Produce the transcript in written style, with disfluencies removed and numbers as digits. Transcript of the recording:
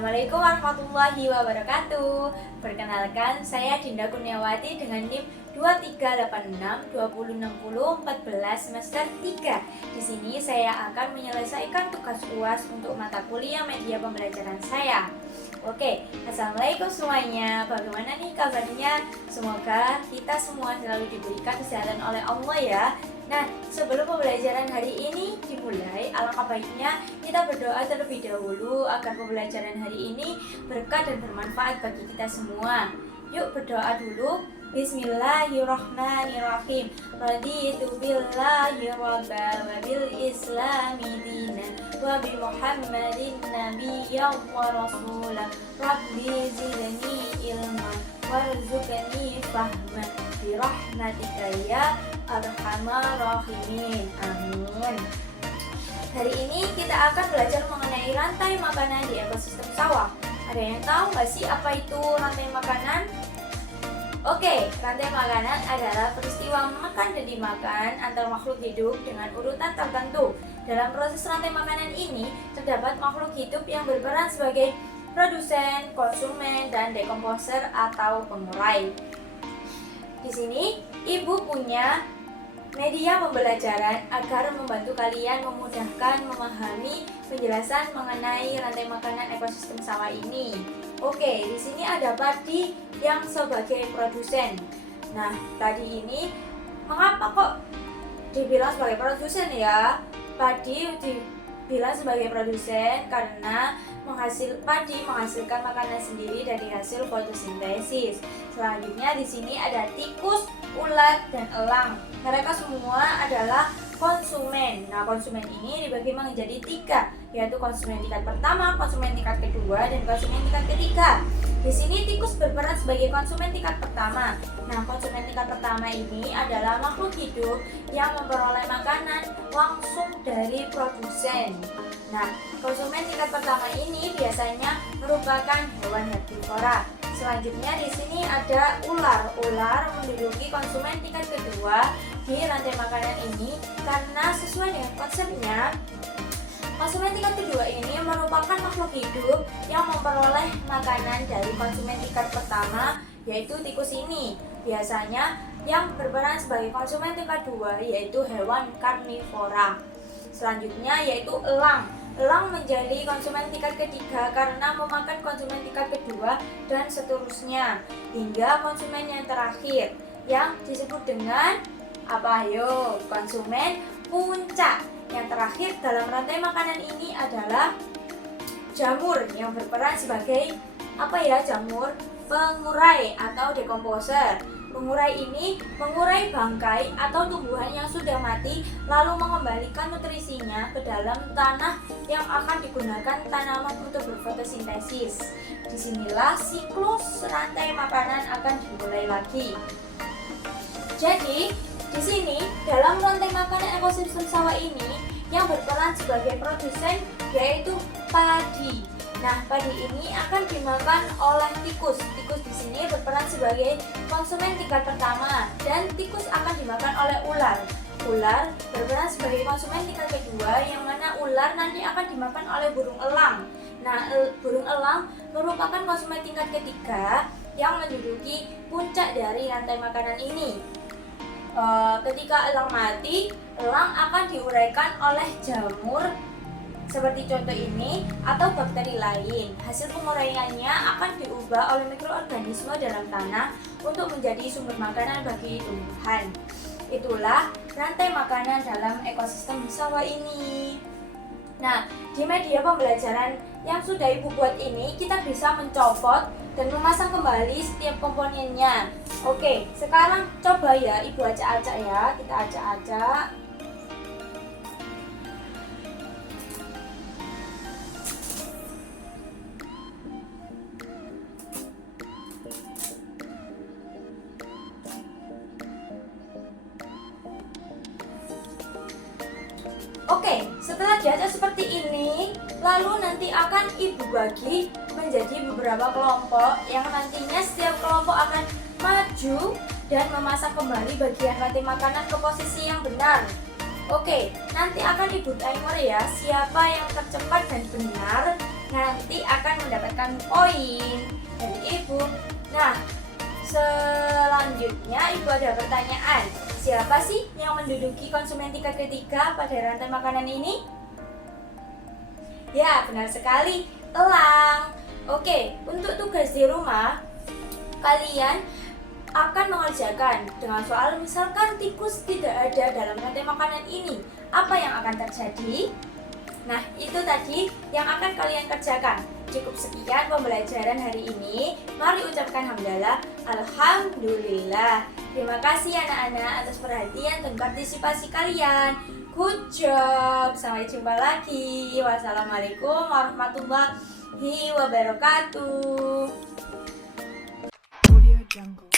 Assalamualaikum warahmatullahi wabarakatuh. Perkenalkan, saya Dinda Kurniawati dengan NIM 2386206014 semester 3. Di sini saya akan menyelesaikan tugas UAS untuk mata kuliah media pembelajaran saya. Oke, Assalamualaikum semuanya. Bagaimana nih kabarnya? Semoga kita semua selalu diberikan kesehatan oleh Allah ya. Nah, sebelum pembelajaran hari ini dimulai, alangkah baiknya kita berdoa terlebih dahulu agar pembelajaran hari ini berkah dan bermanfaat bagi kita semua. Yuk berdoa dulu. Bismillahirrahmanirrahim. Raditu billahi rabba wa bil islami dina wa bi Muhammadin nabiyyan wa rasula. Rabbi zidni ilman warzuqni fahman bi rahmatika ya arhamar rahimin. Amin. Hari ini kita akan belajar mengenai rantai makanan di ekosistem sawah. Ada yang tahu nggak sih apa itu rantai makanan? Oke, rantai makanan adalah peristiwa makan dan dimakan antar makhluk hidup dengan urutan tertentu. Dalam proses rantai makanan ini, terdapat makhluk hidup yang berperan sebagai produsen, konsumen, dan dekomposer atau pengurai. Di sini, ibu punya media pembelajaran agar membantu kalian memudahkan memahami penjelasan mengenai rantai makanan ekosistem sawah ini. Oke, di sini ada padi yang sebagai produsen. Nah, padi ini mengapa kok dibilang sebagai produsen ya? Padi dibilang sebagai produsen karena padi menghasilkan makanan sendiri dari hasil fotosintesis. Selanjutnya di sini ada tikus, ulat, dan elang. Mereka semua adalah konsumen. Nah, konsumen ini dibagi menjadi 3, yaitu konsumen tingkat pertama, konsumen tingkat kedua, dan konsumen tingkat ketiga. Di sini tikus berperan sebagai konsumen tingkat pertama. Nah, konsumen tingkat pertama ini adalah makhluk hidup yang memperoleh makanan langsung dari produsen. Nah, konsumen tingkat pertama ini biasanya merupakan hewan herbivora. Selanjutnya di sini ada ular. Ular menduduki konsumen tingkat kedua di rantai makanan ini karena sesuai dengan konsepnya, konsumen tingkat kedua ini merupakan makhluk hidup yang memperoleh makanan dari konsumen tingkat pertama, yaitu tikus ini. Biasanya yang berperan sebagai konsumen tingkat 2 yaitu hewan karnivora. Selanjutnya yaitu elang. Elang menjadi konsumen tingkat ketiga karena memakan konsumen tingkat kedua dan seterusnya hingga konsumen yang terakhir yang disebut dengan apa? Ayo, konsumen puncak. Yang terakhir dalam rantai makanan ini adalah jamur yang berperan sebagai jamur pengurai atau dekomposer. Pengurai ini mengurai bangkai atau tumbuhan yang sudah mati lalu mengembalikan nutrisinya ke dalam tanah yang akan digunakan tanaman untuk berfotosintesis. Disinilah siklus rantai makanan akan dimulai lagi. Jadi, di sini dalam rantai makanan ekosistem sawah ini yang berperan sebagai produsen yaitu padi. Nah, padi ini akan dimakan oleh tikus. Tikus di sini berperan sebagai konsumen tingkat pertama dan tikus akan dimakan oleh ular. Ular berperan sebagai konsumen tingkat kedua yang mana ular nanti akan dimakan oleh burung elang. Nah, burung elang merupakan konsumen tingkat ketiga yang menduduki puncak dari rantai makanan ini. Ketika elang mati, elang akan diuraikan oleh jamur seperti contoh ini atau bakteri lain. Hasil penguraiannya akan diubah oleh mikroorganisme dalam tanah untuk menjadi sumber makanan bagi tumbuhan. Itulah rantai makanan dalam ekosistem sawah ini. Nah, di media pembelajaran yang sudah Ibu buat ini, kita bisa mencopot dan memasang kembali setiap komponennya. Oke, sekarang coba ya Ibu acak-acak ya. Kita acak-acak. Oke, setelah diacak seperti ini, lalu nanti akan Ibu bagi menjadi beberapa kelompok yang nantinya setiap kelompok akan maju dan memasang kembali bagian rantai makanan ke posisi yang benar. Oke, nanti akan Ibu timer ya, siapa yang tercepat dan benar nanti akan mendapatkan poin dari ibu. Nah, selanjutnya ibu ada pertanyaan. Siapa sih yang menduduki konsumen tingkat ketiga pada rantai makanan ini? Ya, benar sekali, elang. Oke, untuk tugas di rumah, kalian akan mengerjakan dengan soal misalkan tikus tidak ada dalam rantai makanan ini, apa yang akan terjadi? Nah, itu tadi yang akan kalian kerjakan. Cukup sekian pembelajaran hari ini. Mari ucapkan hamdalah, alhamdulillah. Terima kasih anak-anak atas perhatian dan partisipasi kalian. Good job. Sampai jumpa lagi. Wassalamualaikum warahmatullahi wabarakatuh. Audio Jungle.